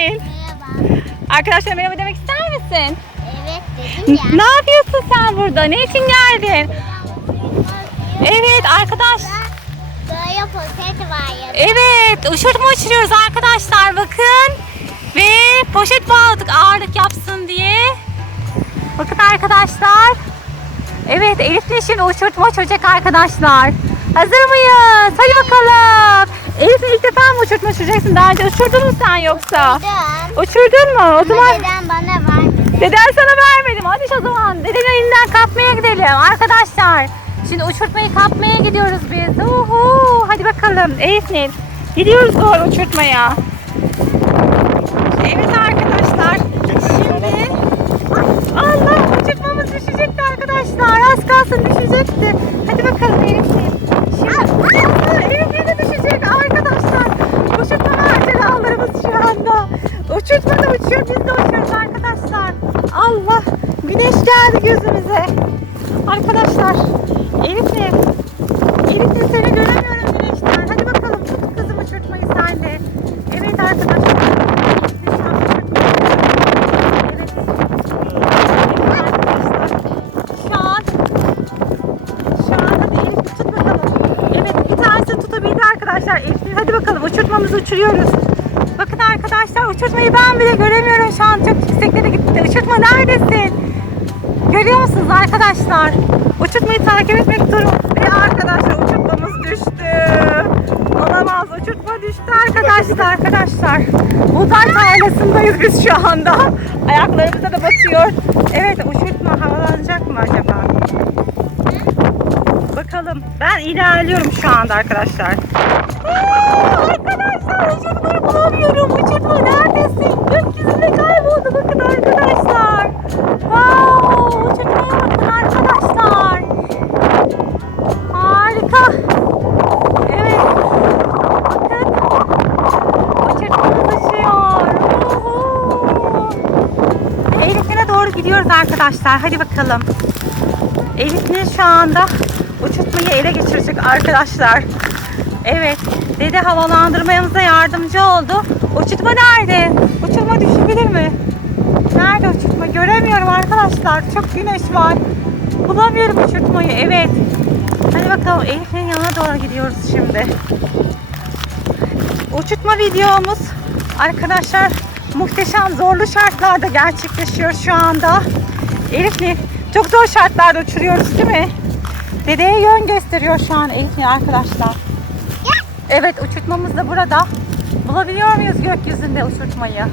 Nil. Merhaba. Arkadaşlar merhaba demek ister misin? Evet dedim ya. Ne yapıyorsun sen burada? Ne için geldin? Evet arkadaş. Böyle poşet var ya. Evet uçurtma uçuruyoruz arkadaşlar bakın. Ve poşet bağladık ağırlık yapsın diye. Bakın arkadaşlar. Evet Elif şimdi uçurtma uçuracak arkadaşlar. Hazır mıyız? Hadi bakalım. Elif ilk defa mı uçurtma uçuracaksın? Daha önce uçurdun mu sen yoksa? Dön. Uçurdun mu? O Ama zaman neden bana vermedi? Deden sana vermedim. Hadi o zaman. Dedenin elinden kapmaya gidelim. Arkadaşlar. Şimdi uçurtmayı kapmaya gidiyoruz biz. Uhu. Hadi bakalım. Elif. Gidiyoruz doğru uçurtmaya. Evet arkadaşlar. Şimdi Allah uçurtmamız düşecekti arkadaşlar. Az kalsın düşecekti. Hadi bakalım Elif Nil. Şimdi Allah, Elif Nil de düşecek arkadaşlar. Uçurtma maceralarımız şu anda. Uçurtma da uçuyor biz de uçuyoruz arkadaşlar. Allah güneş geldi gözümüze. Arkadaşlar Elif Nil. Elif Nil seni göremiyorum güneşten. Hadi bakalım tut kızım uçurtmayı sen de. Evet arkadaşlar. Evet. Bir tanesi tutabildi arkadaşlar. Elif Nil, hadi bakalım uçurtmamızı uçuruyoruz. Uçurtmayı ben bile göremiyorum şu an çok yükseklere gitti. Uçurtma neredesin? Görüyor musunuz arkadaşlar? Uçurtmayı takip etmek. Ve arkadaşlar uçurtmamız düştü. Olamaz uçurtma düştü arkadaşlar arkadaşlar. Buğday tarlasındayız biz şu anda. Ayaklarımıza da batıyor. Evet uçurtma havalanacak mı acaba? Bakalım. Ben ilerliyorum şu anda arkadaşlar arkadaşlar. Hadi bakalım. Elif'in şu anda uçurtmayı ele geçirecek arkadaşlar. Evet. Dede havalandırmamıza yardımcı oldu. Uçurtma nerede? Uçurtma düşebilir mi? Nerede uçurtma? Göremiyorum arkadaşlar. Çok güneş var. Bulamıyorum uçurtmayı. Evet. Hadi bakalım Elif'in yanına doğru gidiyoruz şimdi. Uçurtma videomuz arkadaşlar muhteşem zorlu şartlarda gerçekleşiyor şu anda. Elif'le çok zor şartlarda uçuruyoruz değil mi? Dedeye yön gösteriyor şu an Elif'le arkadaşlar. Evet uçurtmamız da burada. Bulabiliyor muyuz gökyüzünde uçurtmayı?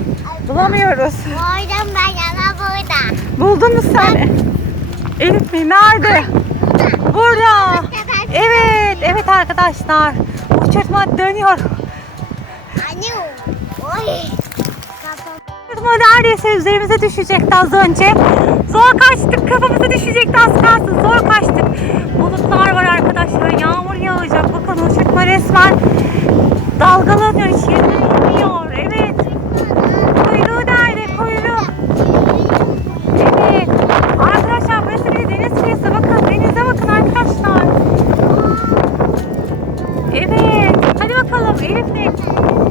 Bulamıyoruz. Koydum ben yana burada. Buldun mu sen? Elif mi? Nerede? Burada. Evet, evet arkadaşlar. Uçurtma dönüyor. Anne. Oy. Uçurtma neredeyse üzerimize düşecekti az önce. Zor kaçtık. Kafamıza düşecekti az kalsın. Zor kaçtık. Bulutlar var arkadaşlar. Yağmur yağacak. Bakın uçurtma resmen dalgalanıyor. Hiç yerine inmiyor. Evet. Kuyruğu nerede? Kuyruğu. Evet. Arkadaşlar burası bir deniz kıyısı. Bakın denize bakın arkadaşlar. Evet. Hadi bakalım Elif'le.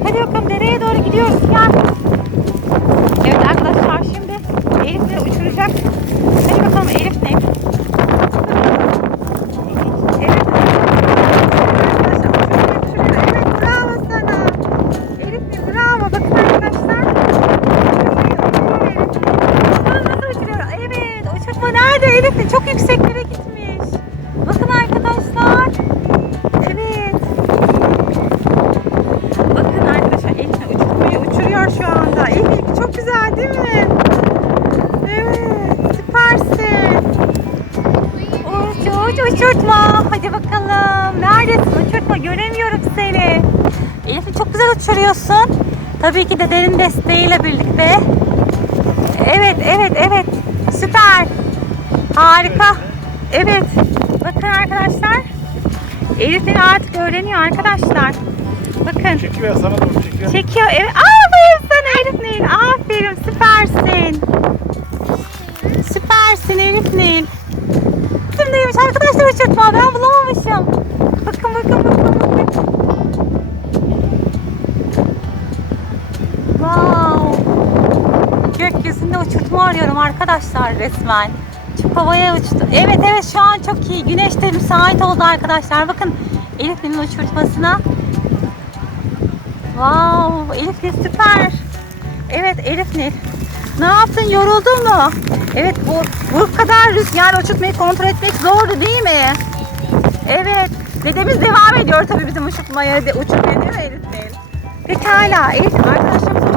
Hadi bakalım dereye doğru gidiyoruz. Gel. Evet arkadaşlar şimdi Elif'le uçuracak. Hadi bakalım Elif'le. Evet. Arkadaşlar uçuruyor, uçuruyor. Evet bravo sana. Elif'le bravo. Bakın arkadaşlar. Uçuruyor, uçuruyor Elif. Bakın nasıl uçuruyor. Evet uçurtma nerede Elif'le? Çok yükseklere gitmiş. Bakın arkadaşlar. Evet. Bakın arkadaşlar Elif'le uçurtmayı uçuruyor şu anda. Elif çok güzel değil mi? Evet süpersin. Uç uç uçurtma. Hadi bakalım. Göremiyorum seni. Elif'i çok güzel uçuruyorsun. Tabii ki de derin desteğiyle birlikte. Evet evet evet. Süper. Harika. Evet. Bakın arkadaşlar. Elif beni artık öğreniyor arkadaşlar. Bakın. Çekiyor sana doğru çekiyor. Çekiyor. Evet. Aferin sana Elif Nil. Aferin. Süpersin. Süpersin Elif Nil. Kimdeymiş arkadaşlar uçurtma. Ben bulamamışım. Arkadaşlar resmen. Çok havaya uçtu. Evet evet şu an çok iyi. Güneş de müsait oldu arkadaşlar. Bakın Elif Nil'in uçurtmasına. Wow Elif Nil süper. Evet Elif Nil. Ne yaptın yoruldun mu? Evet bu, bu kadar rüzgar uçurtmayı kontrol etmek zordu değil mi? Evet. Dedemiz devam ediyor tabii bizim uçurtmaya, de, uçurmaya değil mi Elif Nil? Pekala. Elif arkadaşlarımız